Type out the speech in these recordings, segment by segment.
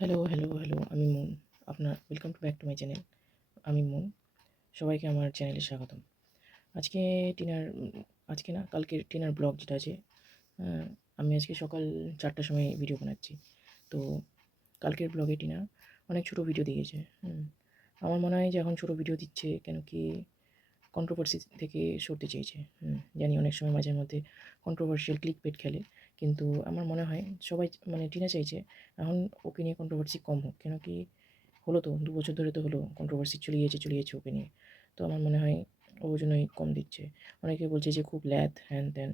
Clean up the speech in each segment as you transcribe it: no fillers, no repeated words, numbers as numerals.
Hello, hello, hello. আমি Moon. Welcome back to my channel. আমি মুন। সবাইকে আমার চ্যানেলে স্বাগতম। আজকে টিনার আজকে না কালকের টিনার ব্লগ যেটা আছে, আ আমি আজকে সকাল ৪ টার সময় ভিডিও বানাচ্ছি। তো কালকের ব্লগে টিনা অনেক ছোট ভিডিও দিয়েছে। আমার মনে হয় যে এখন ছোট ভিডিও দিচ্ছে কেন কি কন্ট্রোভার্সি থেকে সরতে চেয়েছে। জানি অনেক সময় মাঝে মধ্যে কন্ট্রোভার্সিয়াল ক্লিকবেট খেলে। কিন্তু আমার মনে হয় সবাই মানে টিনা চাইছে এখন ওকে নিয়ে কন্ট্রোভার্সি কম হোক। কেন কি হলো তো ২ বছর ধরে তো হলো কন্ট্রোভার্সি চলে গেছে ওকে নিয়ে। তো আমার মনে হয় ও ওজন্যই কম দিচ্ছে। অনেকে বলছে যে খুব ল্যাদ হ্যান-ত্যান।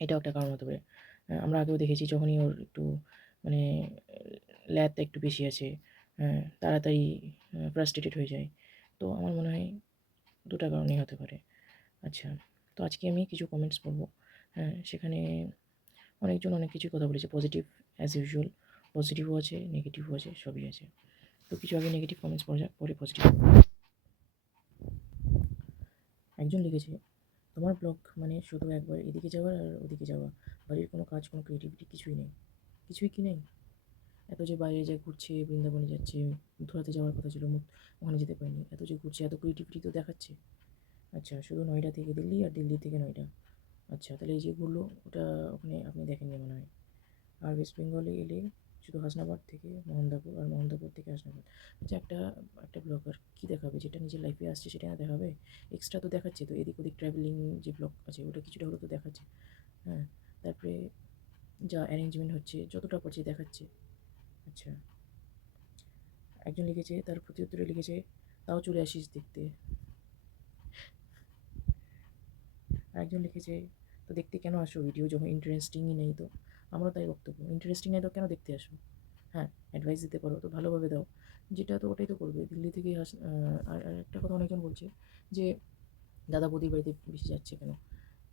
এটাও একটা কারণ হতে পারে। আমরা আগেও দেখেছি যখনই ওর একটু মানে ল্যাদটা একটু বেশি আছে, তাড়াতাড়ি ফ্রাস্ট্রেটেড হয়ে যায়। তো আমার মনে হয় ২ টা কারণেই হতে পারে। আচ্ছা, তো আজকে আমি কিছু কমেন্টস পড়ব। সেখানে অনেকজন অনেক কিছুই কথা বলেছে। Positive as usual. পজিটিভও আছে, নেগেটিভও আছে, সবই আছে। তো কিছু আগে নেগেটিভ কমেন্টস পড়া যাক, পরে পজিটিভ। একজন লিখেছে, "তোমার ব্লগ মানে শুধু একবার এদিকে যাওয়া আর ওদিকে যাওয়া। বাড়ির কোনো কাজ, কোনো ক্রিয়েটিভিটি কিছুই নেই।" কিছুই কি নেই? এত যে বাইরে যে ঘুরছে, বৃন্দাবনে যাচ্ছে, মথুরাতে যাওয়ার কথা ছিল, ওখানে যেতে পারেনি। এত যে ঘুরছে, এত ক্রিয়েটিভিটি তো দেখাচ্ছে। আচ্ছা, শুধু নয়ডা থেকে দিল্লি আর দিল্লি থেকে নয়ডা। আচ্ছা, তাহলে এই যে ঘুরলো ওটা ওখানে আপনি দেখেননি মনে হয়। আর ওয়েস্ট বেঙ্গলে এলে শুধু হাসনাবাদ থেকে মোহনদাপুর আর মোহনদাপুর থেকে হাসনাবাদ। আচ্ছা, একটা একটা ব্লগার কী দেখাবে? যেটা নিজের লাইফে আসছে সেটা না দেখাবে? এক্সট্রা তো দেখাচ্ছে তো, এদিক ওদিক ট্রাভেলিং যে ব্লগ আছে ওটা কিছুটা হলেও তো দেখাচ্ছে। হ্যাঁ, তারপরে যা অ্যারেঞ্জমেন্ট হচ্ছে যতটা পারছে দেখাচ্ছে। আচ্ছা, একজন লিখেছে, তার প্রতি উত্তরে লিখেছে, "তাও চলে আসিস দেখতে।" আরেকজন লিখেছে, "তো দেখতে কেন আসো ভিডিও যখন ইন্টারেস্টিংই নেই তো?" আমারও তাই বক্তব্য। ইন্টারেস্টিং নেই তো কেন দেখতে আসো? হ্যাঁ, অ্যাডভাইস দিতে পারো তো ভালোভাবে দাও। যেটা তো ওটাই তো করবে। দিল্লি থেকে আরেকটা কথা অনেকজন বলছে যে, দাদা বৌদির বাড়িতে বেশি যাচ্ছে কেন?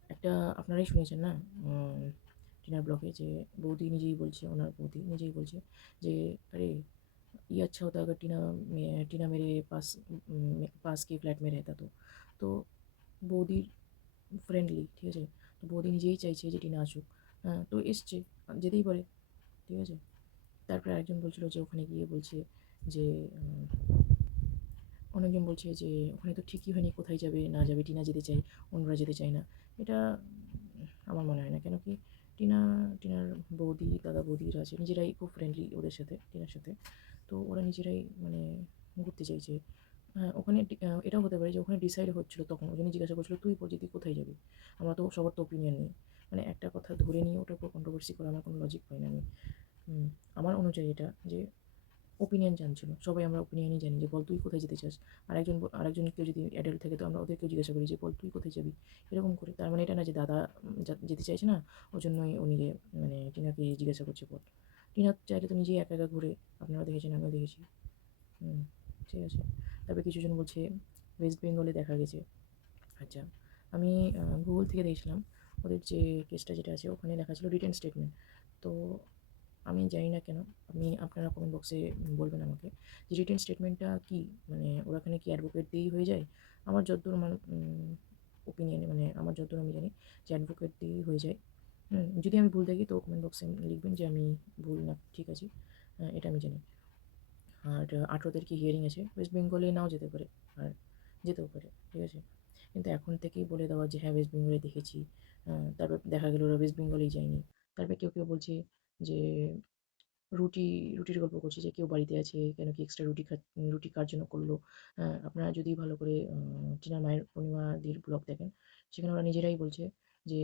একটা আপনারাই শুনেছেন না? উম টিনার ব্লগে যে বৌদি নিজেই বলছে, ওনার বৌদি নিজেই বলছে যে, "अरे! ये अच्छा होता अगर टीना मेरे पास के फ्लैट में रहता तो।" তো বৌদির ফ্রেন্ডলি, ঠিক আছে? তো বৌদি নিজেই চাইছে যে টিনা আসুক। তো এসছে, যেতেই পারে, ঠিক আছে? তারপরে আরেকজন বলছিল যে ওখানে গিয়ে বলছে যে উম অনেকজন বলছে যে ওখানে তো ঠিকই হয়নি, কোথায় যাবে না যাবে, টিনা যেতে চায়, অন্যরা যেতে চায় না। এটা আমার মনে হয় না। কেন কি টিনার বৌদি, দাদা বৌদিরা আছে নিজেরাই খুব ফ্রেন্ডলি ওদের সাথে, টিনার সাথে। তো ওরা নিজেরাই মানে ঘুরতে চাইছে। হ্যাঁ, ওখানে এটাও হতে পারে যে ওখানে ডিসাইড হচ্ছিল তখন ওই জন্যই জিজ্ঞাসা করছিল, "তুই বল যে তুই কোথায় যাবি?" আমরা তো সবার তো ওপিনিয়ন নেই। মানে একটা কথা ধরে নিয়ে ওটার উপর কন্ট্রোভার্সি করা আমার কোনো লজিক পাই না আমি। হুম, আমার অনুযায়ী এটা যে ওপিনিয়ন জানছিল। সবাই আমরা ওপিনিয়নই জানি যে, "বল তুই কোথায় যেতে চাস?" আরেকজন কেউ যদি অ্যাডাল্ট থাকে তো আমরা ওদেরকেও জিজ্ঞাসা করি যে, "বল তুই কোথায় যাবি?" এরকম করে। তার মানে এটা না যে দাদা যেতে চাইছে না, ওজন্যই ও নিজে মানে টিনাকে জিজ্ঞাসা করছে বল। টিনা চাইলে তো নিজেই একা, একা ঘুরে। আপনারাও দেখেছেন, আমিও দেখেছি। হুম, ঠিক আছে। তারপরে কিছুজন বলছে ওয়েস্ট বেঙ্গলে দেখা গেছে। আচ্ছা, আমি গুগল থেকে দেখছিলাম ওদের যে কেসটা যেটা আছে ওখানে লেখা ছিল রিটেন স্টেটমেন্ট। তো আমি জানি না কেন, আপনারা কমেন্ট বক্সে বলবেন আমাকে যে রিটেন স্টেটমেন্টটা কী? মানে ওরা ওখানে কি অ্যাডভোকেট দিয়েই হয়ে যায়? আমার যতদূর আমার ওপিনিয়নে মানে আমার যতদূর আমি জানি যে অ্যাডভোকেট দিয়েই হয়ে যায়। যদি আমি ভুল থাকি তো কমেন্ট বক্সে লিখবেন যে আমি ভুল না ঠিক আছি। এটা আমি জানি। আর ১৮ তারিখে হিয়ারিং আছে। ওয়েস্ট বেঙ্গলে নাও যেতে পারে, আর যেতেও পারে। ঠিক আছে? কিন্তু এখন থেকেই বলে দেওয়া যে হ্যাঁ, ওয়েস্ট বেঙ্গলে দেখেছি। তারপর দেখা গেল ওরা ওয়েস্ট বেঙ্গলেই যায়নি। তারপরে কেউ বলছে যে রুটি রুটির গল্প করছে যে কেউ বাড়িতে আছে, কেন কি এক্সট্রা রুটি কার জন্য করলো? আপনারা যদি ভালো করে টিনার মায়ের পূর্ণিমাদির ব্লগ দেখেন, সেখানে ওরা নিজেরাই বলছে যে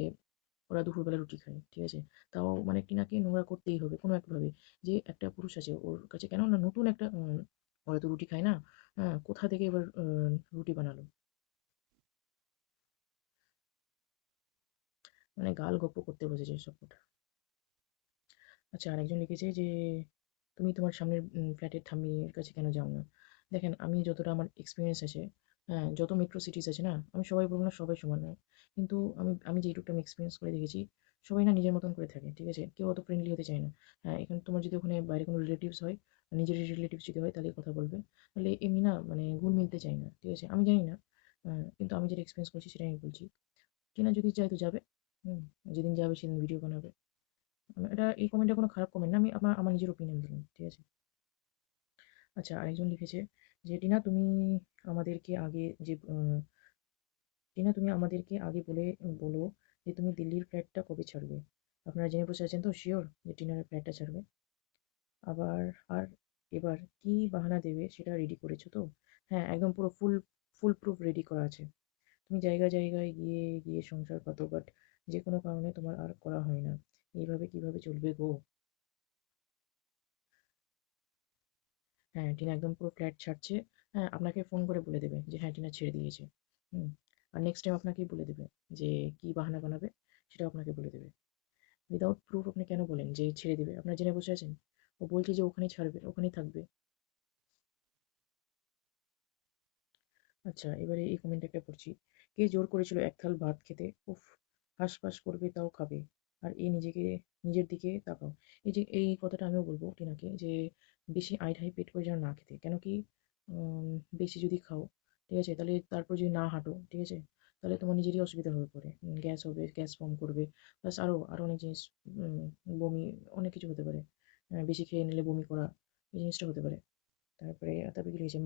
ওরা দুপুরবেলা রুটি খায়। ঠিক আছে? তাও মানে টিনাকে নোংরা করতেই হবে কোনো একভাবে। যে একটা পুরুষ আছে ওর কাছে কেন না নতুন একটা ওরা তো রুটি খায় না। কোথা থেকে এবার রুটি বানালো? মানে গালগপ্প করতে বসেছে সবকটা। আচ্ছা, আরেকজন লিখেছে যে, "তুমি তোমার সামনের ফ্ল্যাটের ঠাম্মির কাছে কেন যাও না?" দেখেন, আমি যতটা আমার এক্সপেরিয়েন্স আছে, হ্যাঁ, যত মেট্রো সিটিস আছে না, আমি সবাই বলব না সবাই সমান নয়। কিন্তু আমি যেইটুকু আমি এক্সপেরিয়েন্স করে দেখেছি, সবাই না নিজের মতন করে থাকে। ঠিক আছে? কেউ অত ফ্রেন্ডলি হতে চায় না। হ্যাঁ, এখানে তোমার যদি ওখানে বাইরে কোনো রিলেটিভস হয়, নিজেরই রিলেটিভস যদি হয় তাহলেই কথা বলবে। নাহলে এমনি না মানে ঘুল মিলতে চায় না। ঠিক আছে? আমি জানি না। কিন্তু আমি যেটা এক্সপেরিয়েন্স করেছি সেটাই আমি বলছি। টিনা যদি চায় তো যাবে। হুম, যেদিন যাবে সেদিন ভিডিও বানাবে। এই কমেন্টটা কোনো খারাপ কমেন্ট না। আমি আমার নিজের ওপিনিয়ন দিলাম। ঠিক আছে? আচ্ছা, আরেকজন লিখেছে যে, আমাদেরকে আগে যে "টিনা, তুমি আমাদেরকে আগে বলো যে তুমি দিল্লির ফ্ল্যাটটা কবে ছাড়বে?" আপনারা জেনে বসে আছেন তো সিওর যে টিনার ফ্ল্যাটটা ছাড়বে? আবার আর এবার কী বাহানা দেবে সেটা রেডি করেছো তো? হ্যাঁ, একদম পুরো ফুল প্রুফ রেডি করা আছে। তুমি জায়গায় গিয়ে সংসার পাতো, বাট যেকোনো কারণে তোমার আর করা হয় না। এইভাবে কিভাবে চলবে গো? হ্যাঁ, টিনা একদম পুরো ফ্ল্যাট ছাড়ছে। হ্যাঁ, আপনাকে ফোন করে বলে দেবে যে হ্যাঁ, টিনা ছেড়ে দিয়েছে। হুম। আর নেক্সট টাইম আপনাকেই বলে দেবে যে কি বাহানা বানাবে সেটাও আপনাকে বলে দেবে। উইথআউট প্রুফ আপনি কেন বলেন যে ছেড়ে দিবে? আপনারা জেনে বসে আছেন? ও বলছে যে ওখানেই ছাড়বে, ওখানেই থাকবে। আচ্ছা, এবারে এই কমেন্টটা পড়ছি। কে জোর করেছিল এক থাল ভাত খেতে? উফ! হাঁসফাঁস করবে তাও খাবে। আর নিজের দিকে তাকাও। এই যে এই কথাটা আমিও বলব টিনাকে যে বেশি আই-ঢাই পেট করে যেন না খেতে। কেন কি উম বেশি যদি খাও, ঠিক আছে? তাহলে তারপর যদি না হাঁটো, ঠিক আছে? তাহলে তোমার নিজেরই অসুবিধা হয়ে পড়ে। গ্যাস হবে, গ্যাস ফর্ম করবে। প্লাস আরো অনেক জিনিস, উম বমি, অনেক কিছু হতে পারে। বেশি খেয়ে নিলে বমি করা, এই জিনিসটা হতে পারে। তারপরে কি লিখেছে?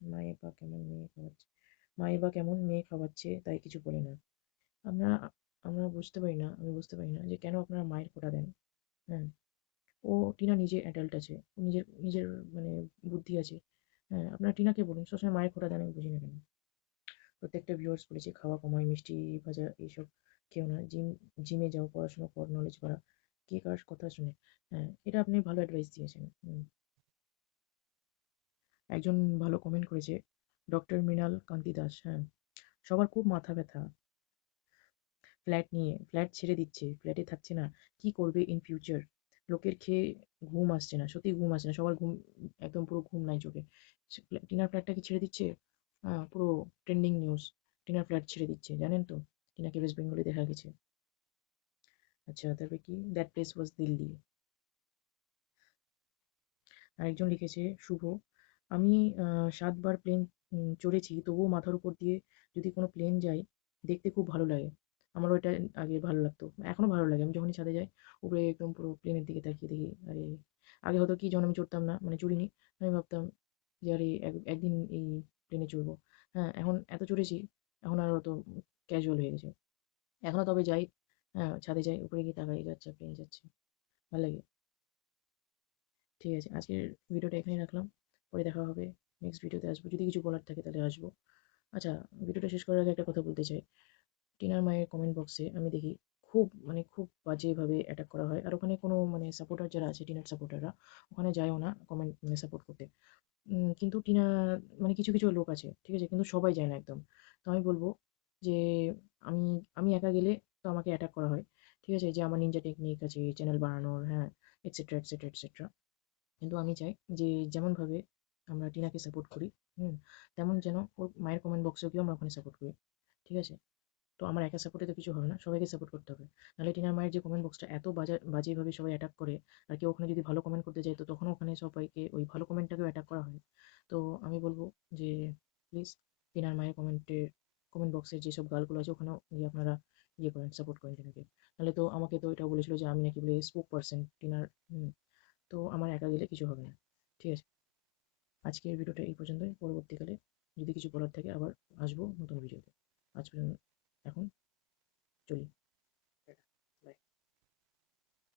মায়ে বা কেমন মেয়ে খাওয়াচ্ছে মায়ে বা কেমন মেয়ে খাওয়াচ্ছে তাই কিছু বলে না। আমরা আমরা বুঝতে পারি না, আমি বুঝতে পারি না যে কেন আপনারা মায়ের খোঁটা দেন। হ্যাঁ, ও টিনা নিজে অ্যাডাল্ট আছে, ও নিজের নিজের মানে বুদ্ধি আছে। হ্যাঁ, আপনারা টিনাকে বলুন, সবসময় মায়ের খোঁটা দেন, আমি বুঝি না কেন। প্রত্যেকটা ভিউয়ার্স বলেছে খাওয়া কমায়, মিষ্টি ভাজা এইসব খেও না, জিমে যাও, পড়াশোনা কর, নলেজ বাড়া। কে কার কথা শুনে? হ্যাঁ, এটা আপনি ভালো অ্যাডভাইস দিয়েছেন। একজন ভালো কমেন্ট করেছে, ডক্টর মৃণাল কান্তি দাস। হ্যাঁ, সবার খুব মাথা ব্যথা ফ্ল্যাট নিয়ে। ফ্ল্যাট ছেড়ে দিচ্ছে, ফ্ল্যাটে থাকছে না। কি করবে ইন ফিউচার? লোকের খেয়ে ঘুম আসছে না, সত্যিই ঘুম আসছে না। সবার ঘুম, একদম পুরো ঘুম নাই চোখে। টিনার ফ্ল্যাটটা কি ছেড়ে দিচ্ছে? পুরো ট্রেন্ডিং নিউজ। টিনার ফ্ল্যাট ছেড়ে দিচ্ছে, জানেন তো? টিনাকে ওয়েস্ট বেঙ্গলে দেখা গেছে। আচ্ছা, তারপরে কি? That place was Delhi. আরেকজন লিখেছে শুভ, আমি ৭ বার প্লেন চড়েছি, তবুও মাথার উপর দিয়ে যদি কোনো প্লেন যায়, দেখতে খুব ভালো লাগে। আমারও এটা আগে ভালো লাগতো। এখনো ভালো লাগে। আমি যখনই ছাদে যাই, উপরে একদম পুরো প্লেনের দিকে তাকিয়ে দেখি। আরে! আগে হয়তো কি যখন আমি চড়তাম না, মানে চড়িনি। আমি ভাবতাম যে আরে একদিন এই প্লেনে চড়বো। হ্যাঁ, এখন এত চড়েছি, এখন আর অত ক্যাজুয়াল হয়ে গেছে। এখনো তবে যাই, হ্যাঁ, ছাদে যাই, উপরে গিয়ে তাকাই, আচ্ছা প্লেন যাচ্ছে। ভাল লাগে। ঠিক আছে, আজকের ভিডিওটা এখানেই রাখলাম। পরে দেখা হবে। নেক্সট ভিডিওতে আসবো। যদি কিছু বলার থাকে তাহলে আসবো। আচ্ছা, ভিডিওটা শেষ করার আগে একটা কথা বলতে চাই। টিনার মায়ের কমেন্ট বক্সে আমি দেখি খুব বাজেভাবে অ্যাটাক করা হয়। আর ওখানে কোনো মানে সাপোর্টার যারা আছে, টিনার সাপোর্টাররা ওখানে যায়ও না কমেন্ট মানে সাপোর্ট করতে। কিন্তু টিনা মানে কিছু লোক আছে, ঠিক আছে? কিন্তু সবাই যায় না একদম। তো আমি বলব যে আমি আমি একা গেলে তো আমাকে অ্যাটাক করা হয়। ঠিক আছে? যে আমার নিনজা টেকনিক আছে চ্যানেল বাড়ানোর, হ্যাঁ, এটসেট্রা, এটসেট্রা, এটসেট্রা। কিন্তু আমি চাই যে যেমনভাবে আমরা টিনাকে সাপোর্ট করি, হুম? তেমন যেন ওর মায়ের কমেন্ট বক্সেও গিয়েও আমরা ওখানে সাপোর্ট করি। ঠিক আছে? তো আমার একা সাপোর্টে তো কিছু হবে না। সবাইকে সাপোর্ট করতে হবে। নাহলে টিনার মায়ের যে কমেন্ট বক্সটা এত বাজেভাবে সবাই অ্যাটাক করে, আর কেউ ওখানে যদি ভালো কমেন্ট করতে যায় তো তখনও ওখানে সবাইকে ওই ভালো কমেন্টটাকেও অ্যাটাক করা হয়। তো আমি বলব যে প্লিজ টিনার মায়ের কমেন্ট বক্সের যেসব গালগুলো আছে ওখানেও গিয়ে আপনারা ইয়ে করেন, সাপোর্ট করেন টিনাকে। নাহলে তো আমাকে তো এটাও বলেছিল যে আমি নাকি বলে স্পোক পারসন টিনার, তো আমার একা গেলে কিছু হবে না। ঠিক আছে? আজকের ভিডিওটা এই পর্যন্তই। পরবর্তীকালে যদি কিছু বলার থাকে আবার আসবো নতুন ভিডিওতে। আজ পর্যন্ত এখন চলি।